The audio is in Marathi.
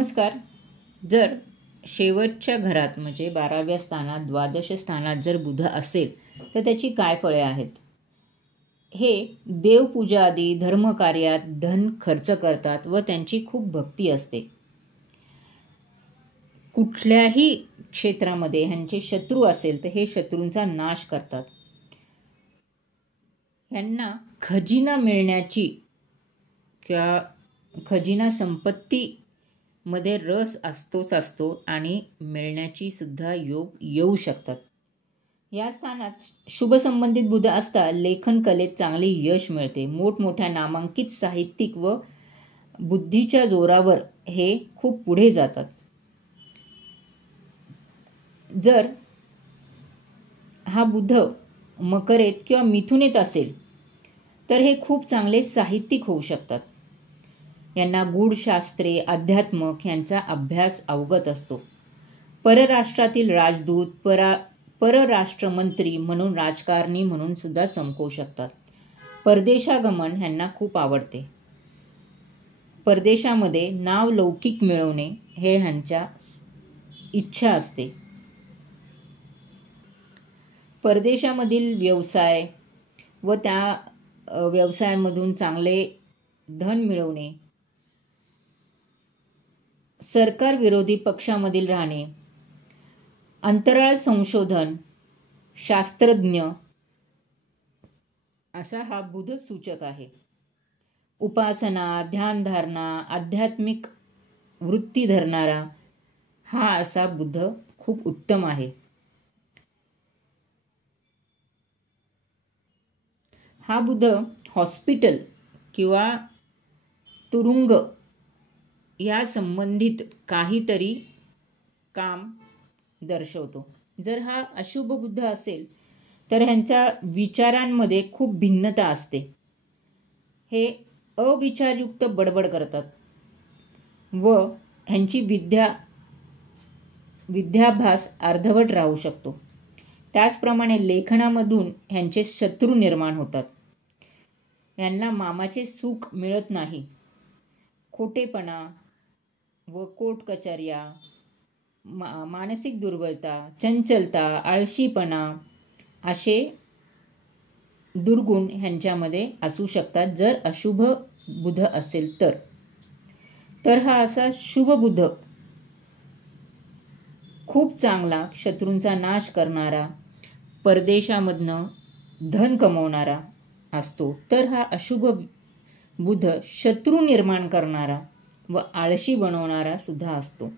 नमस्कार. जर शेवटच्या घरात म्हणजे 12व्या स्थानात, द्वादश स्थानात जर बुध असेल तर त्याची काय फळे आहेत? हे देवपूजा आदी धर्मकार्यात धन खर्च करतात व त्यांची खूप भक्ती असते. कुठल्याही क्षेत्रामध्ये ह्यांचे शत्रू असेल तर हे शत्रूंचा नाश करतात. ह्यांना खजिना मिळण्याची किंवा खजिना संपत्ती मध्ये रस असतो आणि मिळण्याची सुद्धा योग येऊ शकतात. या स्थानात शुभ संबंधित बुध असता लेखन कलेत चांगले यश मिळते. मोठमोठ्या नामांकित साहित्यिक व बुद्धीच्या जोरावर हे खूप पुढे जातात. जर हा बुध मकरेत किंवा मिथुनेत असेल तर हे खूप चांगले साहित्यिक होऊ शकतात. यांना गूढशास्त्रे, अध्यात्म यांचा अभ्यास अवगत असतो. परराष्ट्रातील राजदूत, परराष्ट्रमंत्री म्हणून, राजकारणी म्हणून सुद्धा चमकवू शकतात. परदेशागमन ह्यांना खूप आवडते. परदेशामध्ये नावलौकिक मिळवणे हे ह्यांच्या इच्छा असते. परदेशामधील व्यवसाय व त्या व्यवसायामधून चांगले धन मिळवणे, सरकार विरोधी पक्षामधील राहणे, अंतराळ संशोधन, शास्त्रज्ञ असा हा बुध सूचक आहे. उपासना, ध्यानधारणा, आध्यात्मिक वृत्ती धरणारा हा असा बुध खूप उत्तम आहे. हा बुध हॉस्पिटल किंवा तुरुंग या संबंधित काहीतरी काम दर्शवतो. जर हा अशुभ बुध असेल तर ह्यांच्या विचारांमध्ये खूप भिन्नता असते. हे अविचारयुक्त बडबड करतात व ह्यांची विद्याभ्यास अर्धवट राहू शकतो. त्याचप्रमाणे लेखनामधून ह्यांचे शत्रू निर्माण होतात. यांना मामाचे सुख मिळत नाही. खोटेपणा व कोर्ट कचर्या, मानसिक दुर्बलता, चंचलता, आळशीपणा असे दुर्गुण ह्यांच्यामध्ये असू शकतात जर अशुभ बुध असेल तर हा असा शुभ बुध खूप चांगला, शत्रूंचा नाश करणारा, परदेशामधनं धन कमवणारा असतो. तर हा अशुभ बुध शत्रू निर्माण करणारा व आळशी बनवणारा सुद्धा असतो.